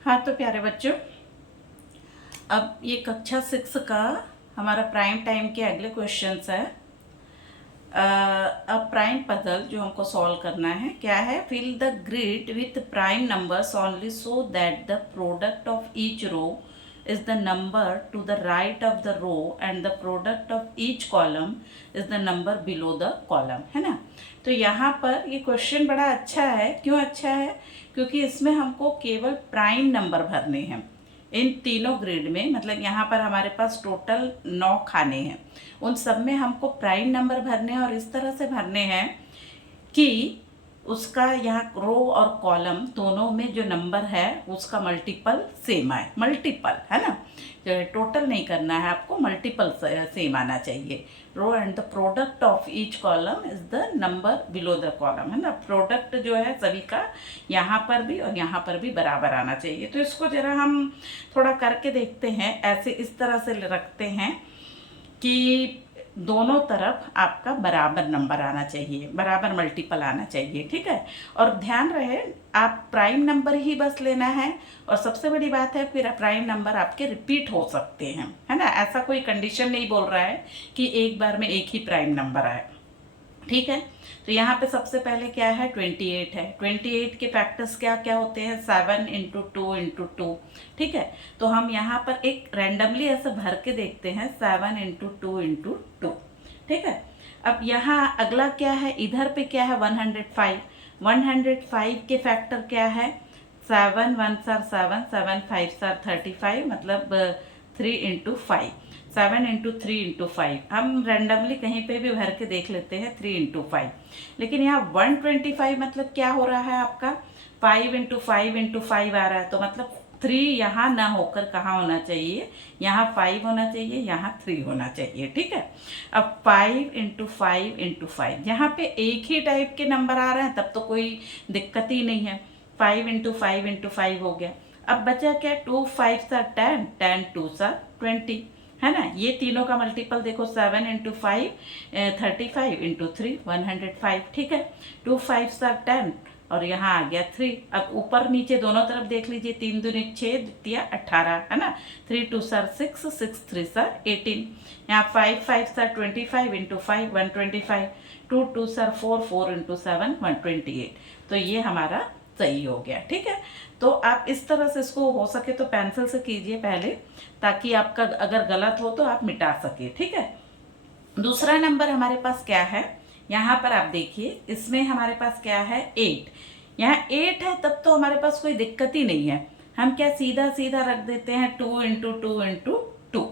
हाँ तो प्यारे बच्चों, अब ये कक्षा 6 का हमारा प्राइम टाइम के अगले क्वेश्चंस है। अब प्राइम पजल जो हमको सॉल्व करना है क्या है, fill the grid with prime numbers only so that the product of each row is the number to the right of the row and the product of each column is the number below the column, है ना। तो यहाँ पर ये question बड़ा अच्छा है। क्यों अच्छा है? क्योंकि इसमें हमको केवल प्राइम नंबर भरने हैं इन तीनों ग्रिड में। मतलब यहाँ पर हमारे पास टोटल 9 खाने हैं, उन सब में हमको प्राइम नंबर भरने हैं और इस तरह से भरने हैं कि उसका यहाँ रो और कॉलम दोनों में जो नंबर है उसका मल्टीपल सेम आए। मल्टीपल है ना, टोटल नहीं करना है आपको, मल्टीपल सेम आना चाहिए। Row and the product of each column is the number below the column, है ना। प्रोडक्ट जो है सभी का यहाँ पर भी और यहाँ पर भी बराबर आना चाहिए। तो इसको जरा हम थोड़ा करके देखते हैं। ऐसे इस तरह से रखते हैं कि दोनों तरफ आपका बराबर नंबर आना चाहिए, बराबर मल्टीपल आना चाहिए, ठीक है। और ध्यान रहे आप प्राइम नंबर ही बस लेना है। और सबसे बड़ी बात है फिर प्राइम नंबर आपके रिपीट हो सकते हैं, है ना। ऐसा कोई कंडीशन नहीं बोल रहा है कि एक बार में एक ही प्राइम नंबर आए, ठीक है। तो यहाँ पे सबसे पहले क्या है, 28 है। 28 के फैक्टर्स क्या क्या होते हैं, 7 इंटू 2 इंटू 2, ठीक है। तो हम यहाँ पर एक रैंडमली ऐसे भर के देखते हैं, 7 इंटू 2 इंटू 2, ठीक है। अब यहाँ अगला क्या है, इधर पे क्या है, 105। 105 के फैक्टर क्या है, 7 1 सर 7, 7 5 सर 35, मतलब 3 इंटू 5। 7 इंटू 3 इंटू 5 हम रैंडमली कहीं पे भी भर के देख लेते हैं, 3 इंटू 5। लेकिन यहाँ 125 मतलब क्या हो रहा है आपका, 5 इंटू 5 इंटू 5 आ रहा है। तो मतलब 3 यहाँ ना होकर कहाँ होना चाहिए, यहाँ 5 होना चाहिए, यहाँ 3 होना चाहिए, ठीक है। अब 5 इंटू 5 इंटू 5, यहाँ पे एक ही टाइप के नंबर आ रहे हैं तब तो कोई दिक्कत ही नहीं है। 5 इंटू 5 इंटू 5 हो गया। अब बचा क्या, 2 5 सा 10, 10 2 सा 20, है ना। ये तीनों का मल्टीपल देखो, 7 इंटू 5 35 इंटू 3 105, ठीक है। 2 5 सा 10 और यहाँ आ गया 3। अब ऊपर नीचे दोनों तरफ देख लीजिए, 3 दूनी 6, द्वितीय 18, है ना। 3 2 सर 6, 6 3 सर 18। यहाँ 5 5 सर 25 इंटू 5 125, 2 2 सर 4, 4 इंटू 7 128। तो ये हमारा सही हो गया, ठीक है। तो आप इस तरह से इसको हो सके तो पेंसिल से कीजिए पहले, ताकि आपका अगर गलत हो तो आप मिटा सके, ठीक है। दूसरा नंबर हमारे पास क्या है, यहाँ पर आप देखिए, इसमें हमारे पास क्या है, 8। यहाँ 8 है तब तो हमारे पास कोई दिक्कत ही नहीं है। हम क्या सीधा सीधा रख देते हैं, 2 इंटू 2 इंटू 2,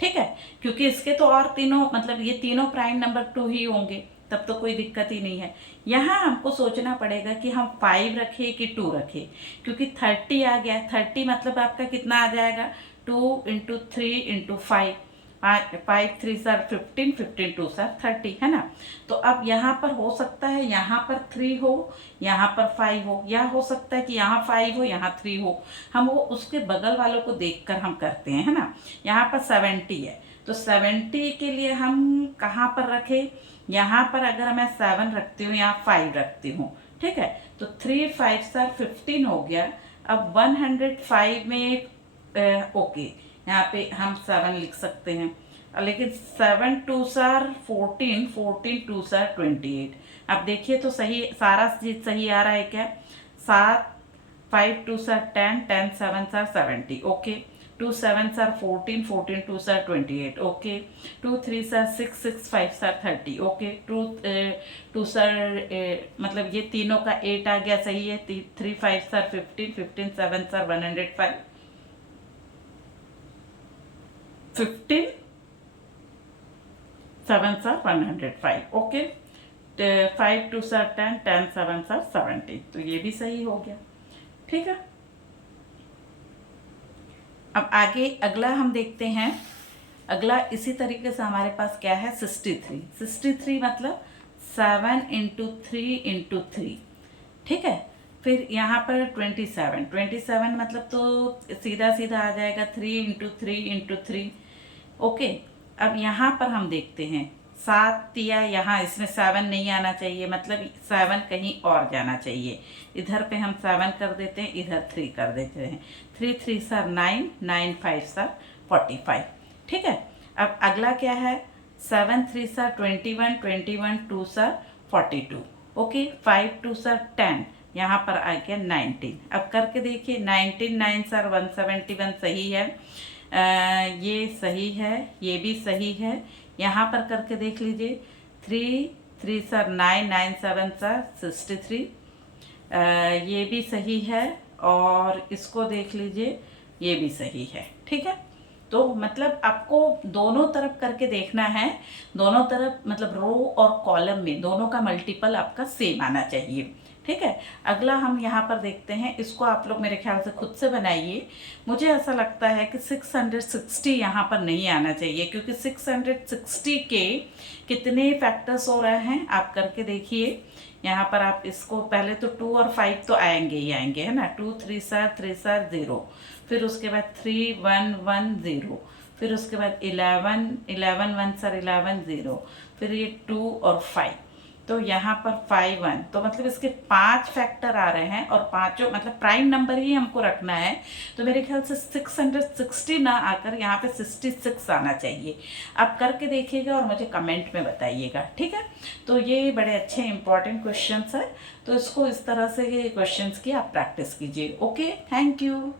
ठीक है। क्योंकि इसके तो और तीनों, मतलब ये तीनों प्राइम नंबर 2 ही होंगे, तब तो कोई दिक्कत ही नहीं है। यहाँ हमको सोचना पड़ेगा कि हम 5 रखें कि 2 रखें, क्योंकि 30 आ गया। 30 मतलब आपका कितना आ जाएगा, 2 इंटू 3 इंटू 5, 5 3 सर 15, 15 2 सर 30, है ना। तो अब यहाँ पर हो सकता है यहाँ पर 3 हो, यहाँ पर 5 हो, या हो सकता है कि यहाँ 5 हो यहाँ 3 हो। हम वो उसके बगल वालों को देखकर हम करते हैं, है ना। यहाँ पर 70 है, तो 70 के लिए हम कहाँ पर रखें, यहाँ पर अगर मैं 7 रखती हूँ, यहाँ 5 रखती हूँ, ठीक है। तो 3 5 सर 15 हो गया। अब 105 में ओके, यहाँ पे हम 7 लिख सकते हैं, लेकिन 7 2 सर 14, 14 2 सर 28। अब देखिए तो सही, सारा चीज सही आ रहा है क्या, 7 5 2 sir 10, 10 7 sir 70, okay. 2 7 sir 14, 14 2 sir 28, okay. 2 3 sir 6, 6 5 sir 30, okay. 2 sir मतलब ये तीनों का 8 आ गया, सही है। 3 5 sir 15, 15 7 sir 105, 15 7 sir 105, okay. 5 2 sir 10, 10 7 sir 70, तो ये भी सही हो गया, ठीक है। अब आगे अगला हम देखते हैं। अगला इसी तरीके से हमारे पास क्या है, 63। 63 मतलब 7 इंटू 3 इंटू 3, ठीक है। फिर यहाँ पर 27, 27 मतलब तो सीधा सीधा आ जाएगा, 3 इंटू 3 इंटू 3, ओके। अब यहाँ पर हम देखते हैं 7 दिया, यहाँ इसमें 7 नहीं आना चाहिए, मतलब 7 कहीं और जाना चाहिए। इधर पे हम 7 कर देते हैं, इधर 3 कर देते हैं। 3 3 सर 9, 9 5 सर 45। ठीक है, अब अगला क्या है, 7 3 सर 21, 21 2 सर 42। ओके, 5 2 सर 10, यहाँ पर आ गया 19। अब करके देखिए, 19 9 सर 171 सही है, ये सही है, ये भी सही है। यहाँ पर करके देख लीजिए, 3 3 सर 9, 9 7 सर 63, ये भी सही है। और इसको देख लीजिए, ये भी सही है। ठीक है, तो मतलब आपको दोनों तरफ करके देखना है, दोनों तरफ मतलब रो और कॉलम में दोनों का मल्टीपल आपका सेम आना चाहिए। ठीक है, अगला हम यहाँ पर देखते हैं, इसको आप लोग मेरे ख्याल से खुद से बनाइए। मुझे ऐसा लगता है कि 660 यहाँ पर नहीं आना चाहिए, क्योंकि 660 के कितने फैक्टर्स हो रहे हैं आप करके देखिए। यहाँ पर आप इसको पहले तो 2 और 5 तो आएंगे ही आएंगे, है ना। 2 3 सर 0, फिर उसके बाद 3 1 1 0, फिर उसके बाद 11 11 1 सर 11 0, फिर ये 2 और 5, तो यहाँ पर 5 1, तो मतलब इसके 5 फैक्टर आ रहे हैं और पांचों मतलब प्राइम नंबर ही हमको रखना है। तो मेरे ख्याल से 660 ना आकर यहाँ पे 66 आना चाहिए। आप करके देखिएगा और मुझे कमेंट में बताइएगा। ठीक है, तो ये बड़े अच्छे इंपॉर्टेंट क्वेश्चंस है, तो इसको इस तरह से ये क्वेश्चंस की आप प्रैक्टिस कीजिए। Okay, thank you.